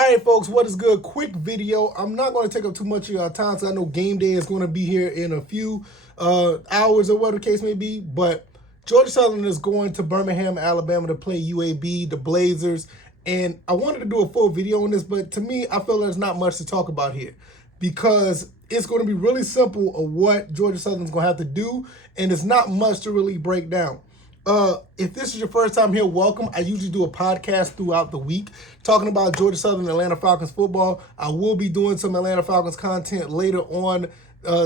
All right, folks, what is good? Quick video. I'm not going to take up too much of your time because I know game day is going to be here in a few hours or whatever the case may be. But Georgia Southern is going to Birmingham, Alabama to play UAB, the Blazers. And I wanted to do a full video on this, but to me, I feel there's not much to talk about here because it's going to be really simple of what Georgia Southern's going to have to do, and it's not much to really break down. If this is your first time here, welcome. I usually do a podcast throughout the week talking about Georgia Southern and Atlanta Falcons football. I will be doing some Atlanta Falcons content later on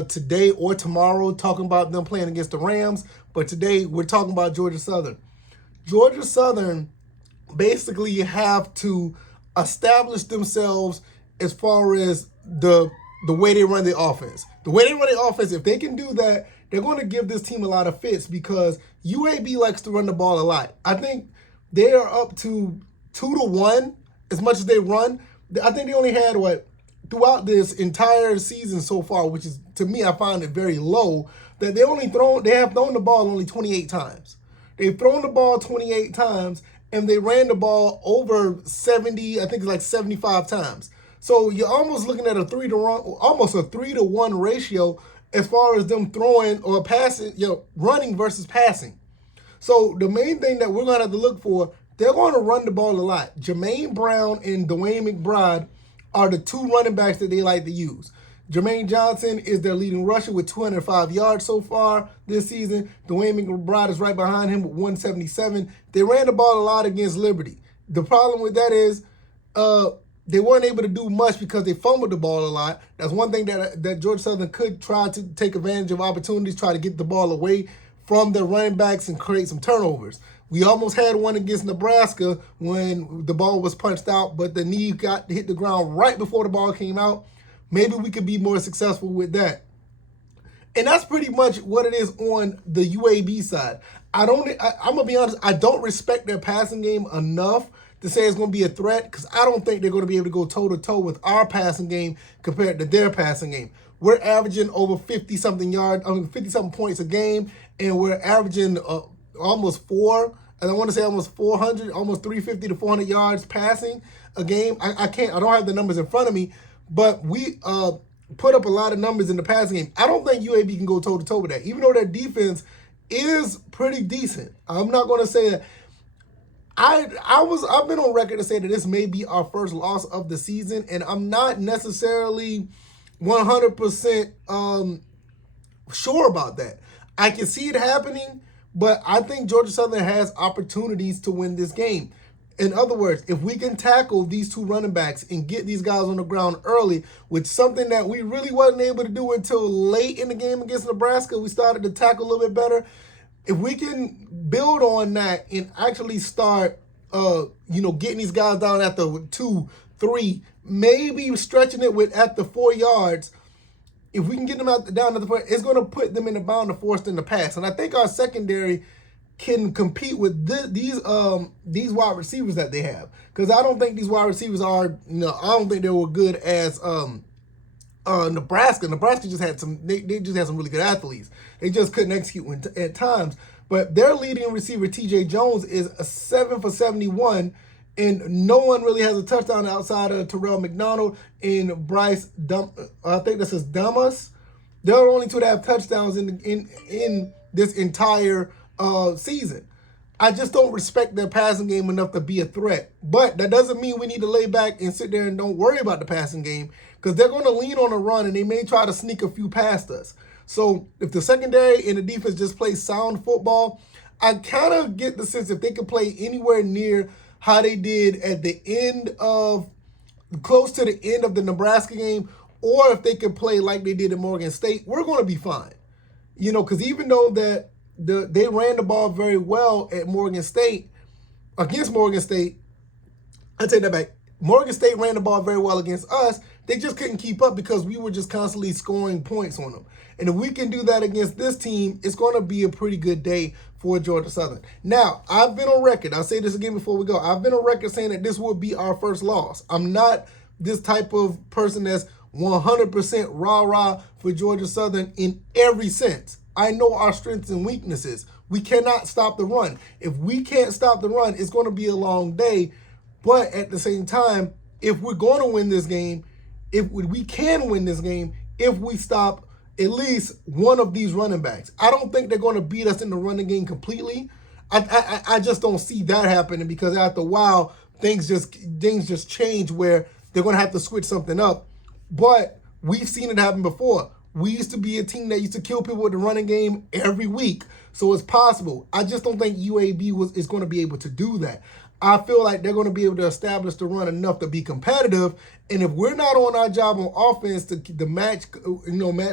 today or tomorrow, talking about them playing against the Rams. But today we're talking about Georgia Southern. Georgia Southern basically have to establish themselves as far as the way they run the offense. The way they run the offense, if they can do that, they're going to give this team a lot of fits because UAB likes to run the ball a lot. I think they are up to 2-1 as much as they run. I think they only had, throughout this entire season so far, which is, to me, I find it very low, that they have thrown the ball only 28 times. They've thrown the ball 28 times, and they ran the ball over 70, I think it's like 75 times. So you're almost looking at almost a 3-to-1 ratio as far as them throwing or passing, running versus passing. So the main thing that we're going to have to look for, they're going to run the ball a lot. Jermaine Brown and Dwayne McBride are the two running backs that they like to use. Jermaine Johnson is their leading rusher with 205 yards so far this season. Dwayne McBride is right behind him with 177. They ran the ball a lot against Liberty. The problem with that is they weren't able to do much because they fumbled the ball a lot. That's one thing that Georgia Southern could try to take advantage of opportunities, try to get the ball away from their running backs and create some turnovers. We almost had one against Nebraska when the ball was punched out, but the knee hit the ground right before the ball came out. Maybe we could be more successful with that. And that's pretty much what it is on the UAB side. I'm going to be honest, I don't respect their passing game enough to say it's going to be a threat because I don't think they're going to be able to go toe-to-toe with our passing game compared to their passing game. We're averaging over 50-something points a game, and we're averaging almost 400, almost 350 to 400 yards passing a game. I don't have the numbers in front of me, but we put up a lot of numbers in the passing game. I don't think UAB can go toe-to-toe with that, even though their defense is pretty decent. I'm not going to say that. I've been on record to say that this may be our first loss of the season, and I'm not necessarily 100% sure about that. I can see it happening, but I think Georgia Southern has opportunities to win this game. In other words, if we can tackle these two running backs and get these guys on the ground early, which is something that we really wasn't able to do until late in the game against Nebraska, we started to tackle a little bit better. If we can build on that and actually start, getting these guys down at the 2, 3, maybe stretching it at the 4 yards, if we can get them down at the 4, it's going to put them in the bound to force them to pass. And I think our secondary can compete with these wide receivers that they have, because I don't think these wide receivers I don't think they were good as Nebraska. Nebraska just had they just had some really good athletes. They just couldn't execute at times. But their leading receiver, TJ Jones, is a 7 for 71, and no one really has a touchdown outside of Terrell McDonald and Bryce. I think this is Damas. They're the only two that have touchdowns in this entire season. I just don't respect their passing game enough to be a threat. But that doesn't mean we need to lay back and sit there and don't worry about the passing game, because they're going to lean on a run and they may try to sneak a few past us. So if the secondary and the defense just play sound football, I kind of get the sense if they could play anywhere near how they did at the close to the end of the Nebraska game, or if they could play like they did at Morgan State, we're going to be fine. Because even though that they ran the ball very well at against Morgan State, I take that back. Morgan State ran the ball very well against us. They just couldn't keep up because we were just constantly scoring points on them. And if we can do that against this team, it's going to be a pretty good day for Georgia Southern. Now, I've been on record. I'll say this again before we go. I've been on record saying that this will be our first loss. I'm not this type of person that's 100% rah-rah for Georgia Southern in every sense. I know our strengths and weaknesses. We cannot stop the run. If we can't stop the run, it's going to be a long day. But at the same time, if we're going to win this game, if we can win this game, if we stop at least one of these running backs. I don't think they're going to beat us in the running game completely. I just don't see that happening, because after a while, things just change where they're going to have to switch something up. But we've seen it happen before. We used to be a team that used to kill people with the running game every week. So it's possible. I just don't think UAB is going to be able to do that. I feel like they're going to be able to establish the run enough to be competitive. And if we're not on our job on offense to match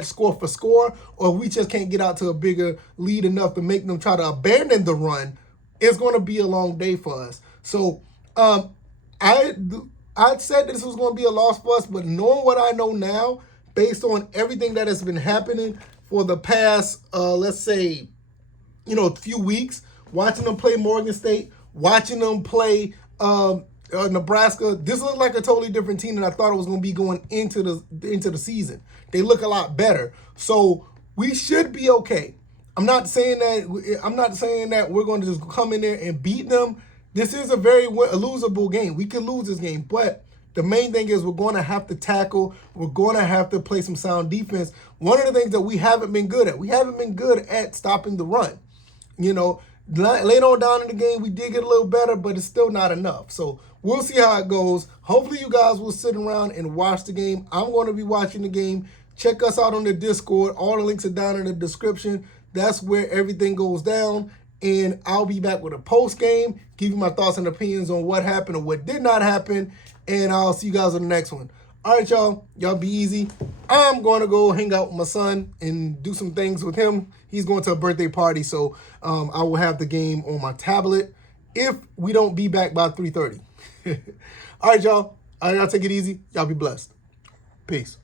score for score, or we just can't get out to a bigger lead enough to make them try to abandon the run, it's going to be a long day for us. So I said this was going to be a loss for us, but knowing what I know now, based on everything that has been happening for the past, let's say, a few weeks, watching them play Morgan State, watching them play Nebraska, this looks like a totally different team than I thought it was going to be going into the season. They look a lot better, so we should be okay. I'm not saying that we're going to just come in there and beat them. This is a very losable game. We could lose this game, but the main thing is we're going to have to tackle. We're going to have to play some sound defense. One of the things that we haven't been good at, stopping the run. Later on down in the game, we did get a little better, but it's still not enough. So we'll see how it goes. Hopefully you guys will sit around and watch the game. I'm going to be watching the game. Check us out on the Discord. All the links are down in the description. That's where everything goes down. And I'll be back with a post game, give you my thoughts and opinions on what happened or what did not happen. And I'll see you guys on the next one. All right, y'all. Y'all be easy. I'm going to go hang out with my son and do some things with him. He's going to a birthday party, so I will have the game on my tablet if we don't be back by 3:30. All right, y'all. All right, y'all take it easy. Y'all be blessed. Peace.